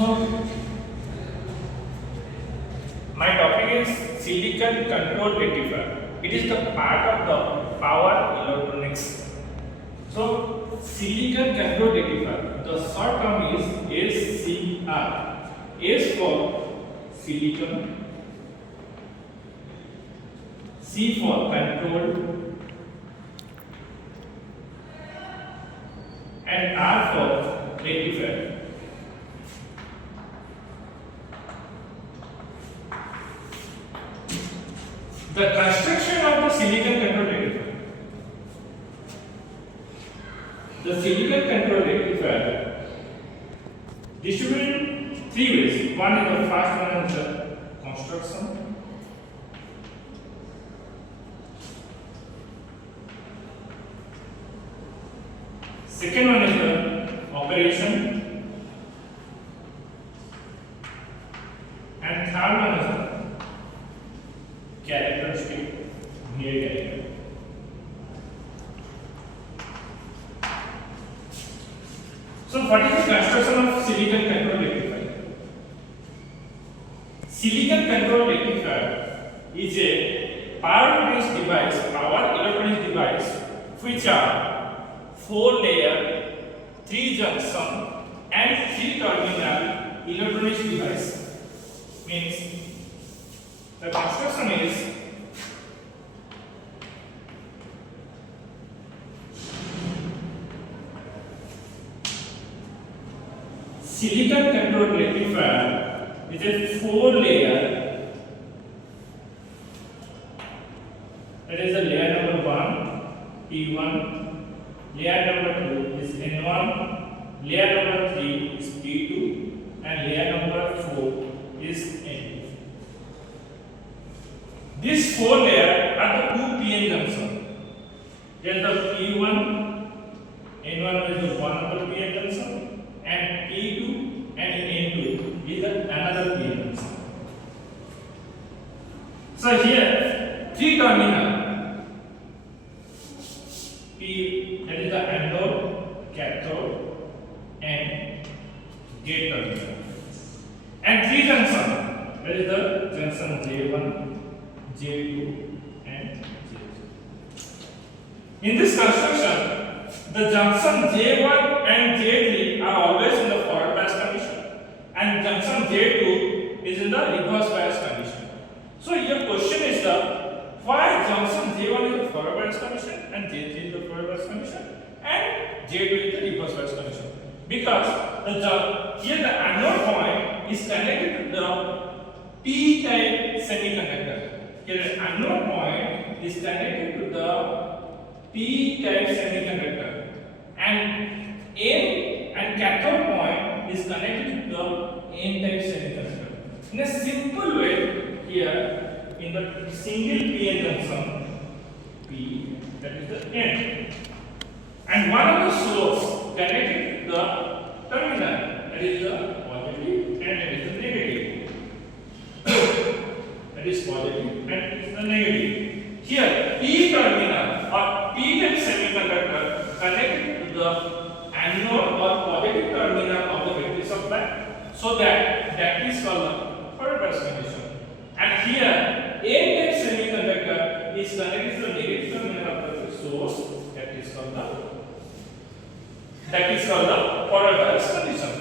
So my topic is silicon controlled rectifier. It is the part of the power electronics. So silicon controlled rectifier, the short term is SCR. S for silicon, C for controlled, and R for rectifier. The construction of the silicon control rectifier. The silicon control rectifier distributed in three ways. One is the first one is the construction. Second one is the operation. And third one is the characteristic behavior. So what is the construction of silicon control rectifier? Silicon control rectifier is a power electronics device which are 4-layer, 3-junction and 3-terminal electronics device. Means the construction is silicon controlled rectifier is a 4-layer. That is the layer number 1, P1, layer number 2 is N1, layer number 3 is P2, and layer number 4 is N2. These 4 layers are the 2 PN junctions. There is the P1, N1 is the one number PN junction, and P2 and N2 is another PN junction. So here 3 terminal P, that is the anode, cathode, and gate terminal, and 3 junctions, that is the junction J1, J2 and J3. In this construction, the junction J1 and J3 are always in the forward bias condition, and junction J2 is in the reverse bias condition. So your question is why junction J1 is the forward bias condition and J3 is the forward bias condition and J2 is the reverse bias condition? Because here the anode point is connected to the P-type semiconductor. Here the anode point is connected to the P-type semiconductor, and N and cathode point is connected to the N-type semiconductor. In a simple way, here in the single PN junction, P, that is the N, and one of the source connected to the terminal, that is the positive and that is the negative. That is positive and it is the negative. Here P terminal or P-type semiconductor connected to the anode or positive terminal of the battery supply, so that is called the forward bias condition. And here N-type semiconductor is connected to the negative terminal of the source, that is called the forward bias condition.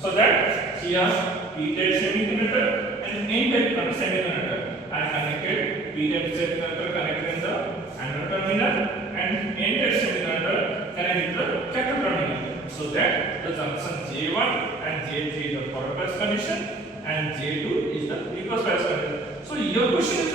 So that here P-type semiconductor and N-type semiconductor are connected. P-type semiconductor connected in the anode terminal and N-type semiconductor connected to the cathode terminal. So that the junction J1 and J3 is the forward bias condition and J2 is the reverse bias condition. So your question is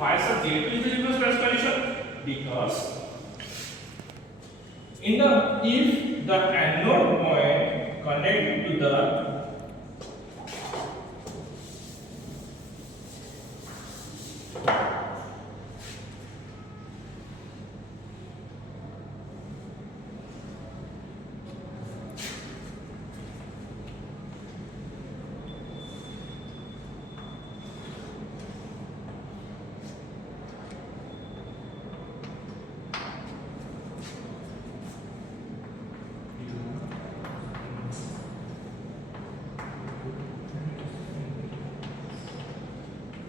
why J2 is the reverse bias condition? Because if the anode point connected to the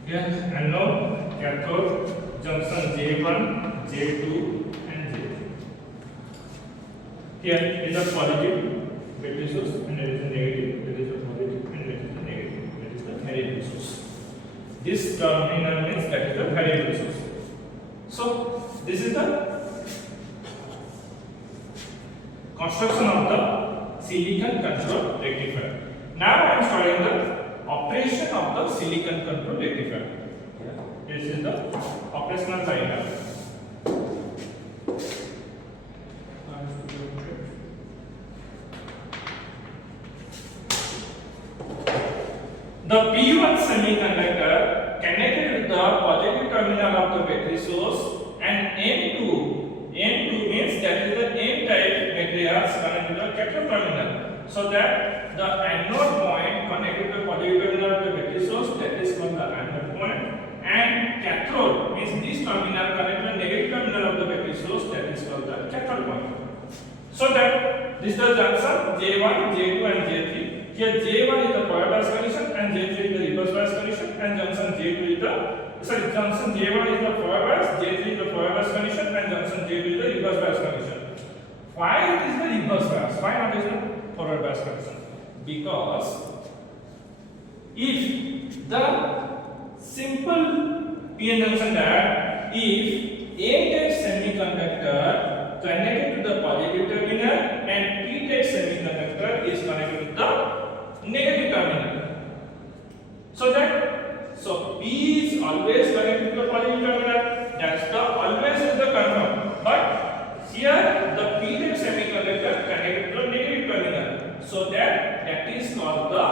Here anode, cathode, junction J1, J2 and J3. Here is a positive battery source and there is a negative. There is a positive and there is a negative. That is the variable source. This terminal means that is the variable source. So this is the construction of the silicon control rectifier. Now I am studying the operation of the silicon control rectifier. This is the operational diagram. The P1 semiconductor connected with the positive terminal of the battery source and N2 means that is the N-type materials connected to the cathode terminal. So that the anode point connected to the positive terminal of the battery source, that is called the anode point, and cathode means this terminal connected to the negative terminal of the battery source, that is called the cathode point. So that this is the junction J1, J2 and J3. Here J1 is the forward bias condition and J3 is the reverse bias condition, and junction J2 is the junction J1 is the forward bias, J3 is the forward bias condition, and junction J2 is the reverse bias condition. Why it is the reverse bias? Why not is the forward bias condition? Because if the simple PN junction that if A-type semiconductor connected to the positive terminal and P-type semiconductor is connected to the negative terminal. So P is always connected to the positive terminal. That's the always is the confirm. But here the P-type semiconductor connected to the negative terminal. So that is called the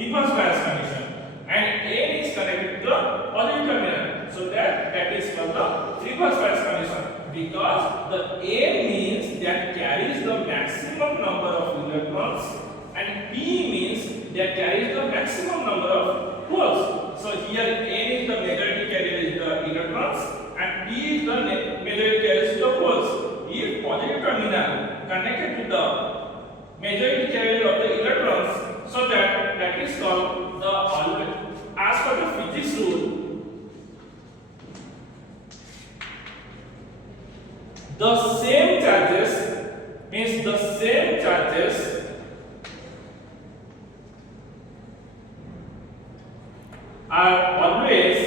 reverse bias condition. And N is connected to the positive terminal. So that is called the reverse bias condition. Because the A means that carries the maximum number of electrons and P means that carries the maximum number of holes. So here N is the majority carrier is the electrons and P is the majority carrier is the holes. If positive terminal connected to the majority carrier of the electrons, so that is called the always, as per the physics rule, the same charges means the same charges are always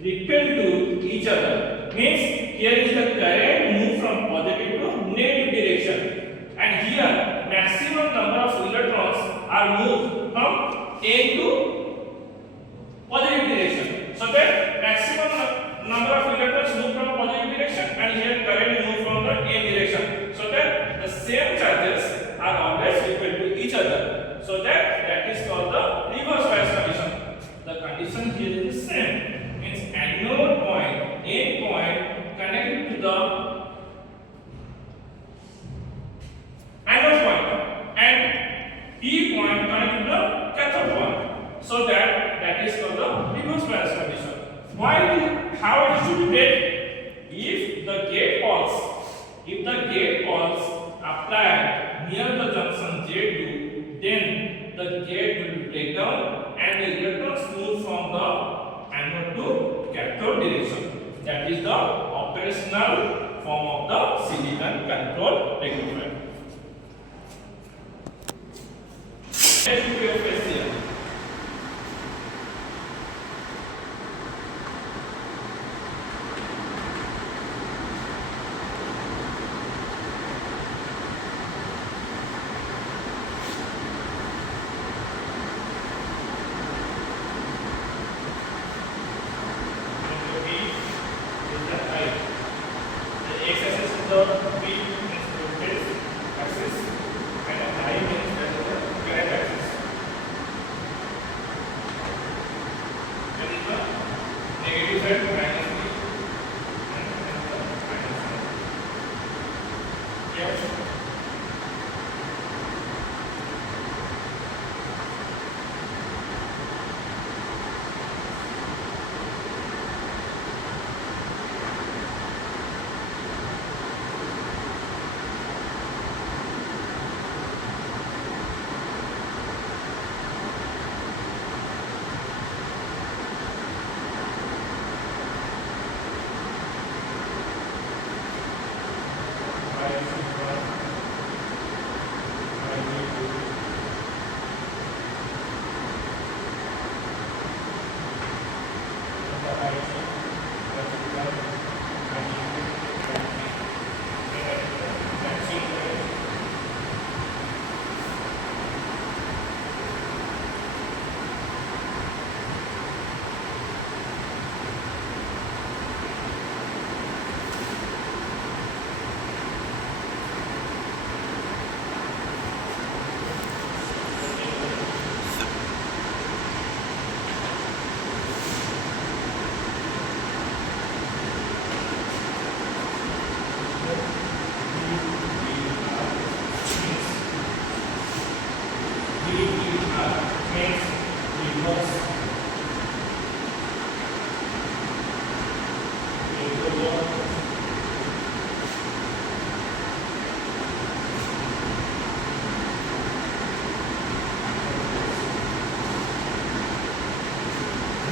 repelled to each other. Means here is the current move from positive to negative direction, and here maximum number of electrons are moved from N to positive direction. So that maximum number of electrons move from positive direction and here current move from the N direction. So that the same charges are always repelled to each other. So that is called the reverse bias condition. The condition here is the same. Means anode point, N point connected to the anode point and P point connected to the cathode point. So that is called the reverse bias condition. How it should be made? If the gate pulse applied near the junction J2, then the gate will break down and the electrons move from the anode to cathode direction. That is the operational form of the silicon control rectifier. Let's do a question.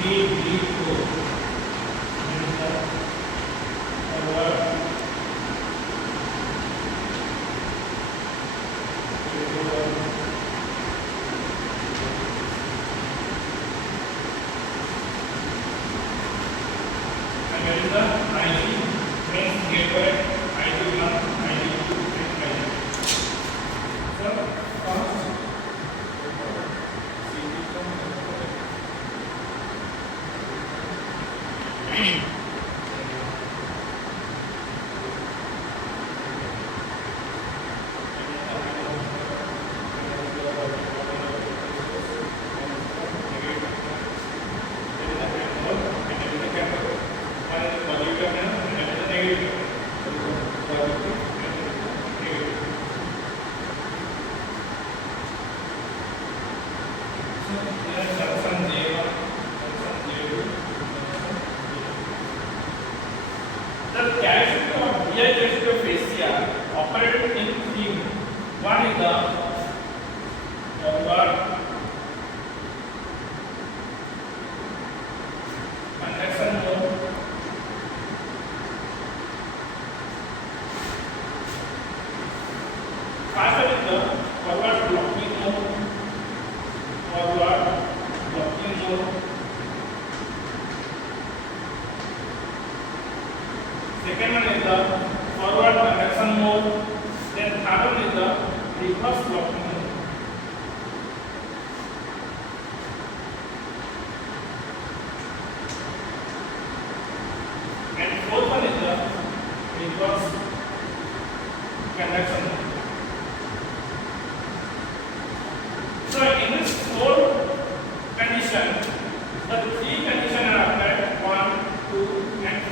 GDO. Forward and where is the ID? Means gateway ID1, ID2, and ID3. So first the characteristic of BI of SCR operated in three. One is the forward conduction mode, first is the forward blocking mode, forward blocking mode. Second one is the forward conduction mode. Then third one is the reverse blocking mode. And fourth one is the reverse conduction mode. So in this four condition, the three conditions are applied: 1, 2, and 4.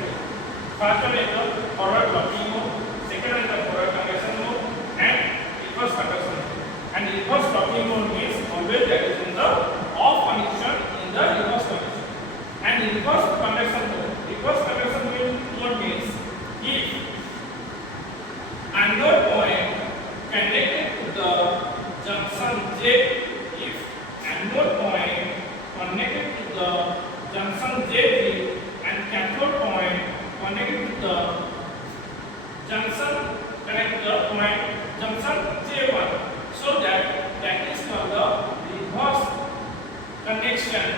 First one is the forward blocking mode, second one is the forward conduction mode, and reverse conduction mode. And reverse blocking mode means always that is in the off condition in the reverse condition. And reverse conduction mode means if anode point connected to the junction J, if anode point connected to the junction J3 and cathode point connected to the junction J1, so that is called the reverse connection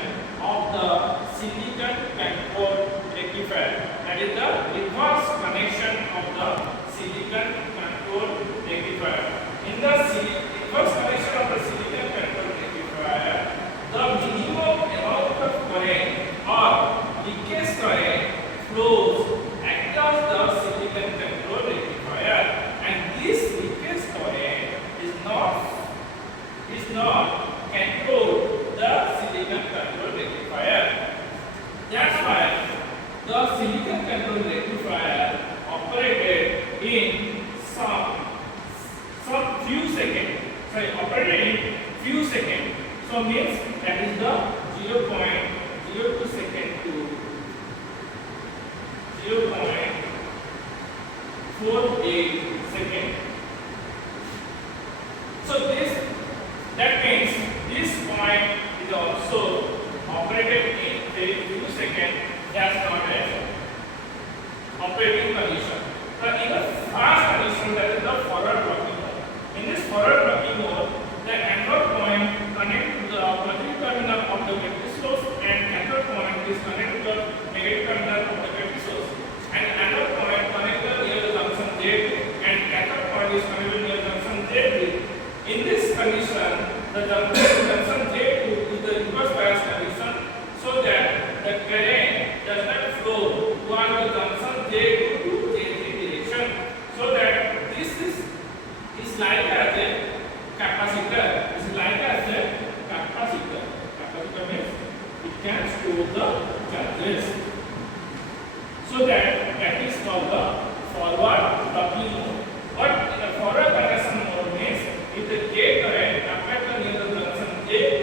of the silicon controlled rectifier. That is the reverse connection of the silicon controlled rectifier. In the reverse connection of the silicon controlled rectifier, the minimum amount of current or leakage current flows across the silicon control rectifier, and this leakage current is not control the silicon control rectifier. That's why the silicon control rectifier operated in some few seconds. Few seconds. So means that is the 0.02 second to 0.48 second. So that means this point is also operated in very few seconds. That's not an operating condition. But in the fast condition, that is the forward blocking mode. In this forward blocking mode, the anode point connects to the positive terminal of the battery source, and cathode point is connected to the negative terminal of the battery source. And anode point connected near the junction J2, and cathode point is connected near junction J3. In this condition, the junction J2 is the reverse bias condition, so that the current does not flow toward the junction J2 to J3 direction. So that this is like as a capacitor. This is like as a capacitor. Capacitor means it can store the charges. So that is called the forward blocking mode. But in the forward conduction mode means if the gate current applied near the junction J2,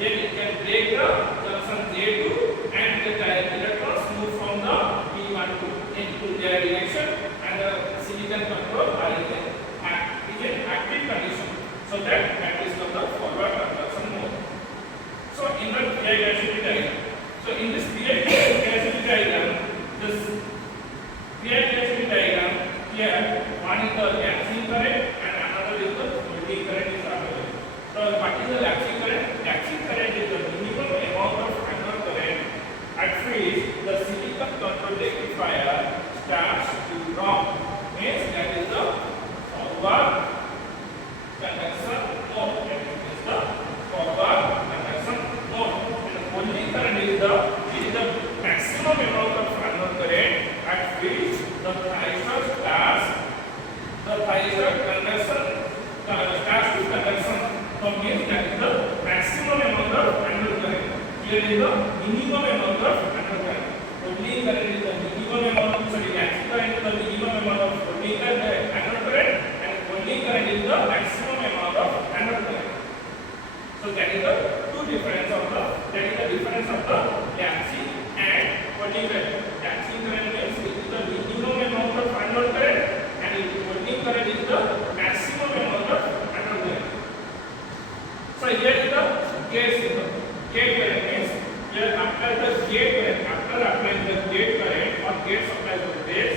then it can break the junction J2 and the electrons move from the P12 into their direction, and the silicon control are in active condition. So that is called the forward conduction mode. So in the diagram, so in what is the latching current? Latching current is the minimum amount of anode current at which the silicon controlled rectifier starts to drop. Means that is the forward conduction mode. That is the forward conduction mode. And the holding current is the maximum amount of anode current at which the thyristor starts to conduction. So means that is the maximum amount of anode current. Here is the minimum amount of anode current. Holding current is the minimum amount. Sorry, latching current is the minimum amount of holding current, anode current, and holding current is the maximum amount of anode current. So that is the difference of the latching and holding current. Latching current means it is the minimum amount of anode current, and holding current is the maximum amount of anode current. So here is the gate signal. Gate current means here after applying the gate current or gate supply voltage,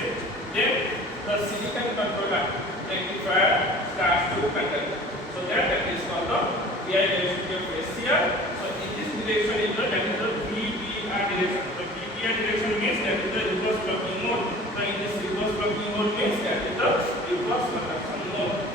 then the silicon controller rectifier starts to conduct. So that is called the VI direction of SCR. So in this direction is that is the VPR direction. The VPR direction means that is the reverse blocking mode. So in this reverse blocking mode means that is the reverse conduction mode.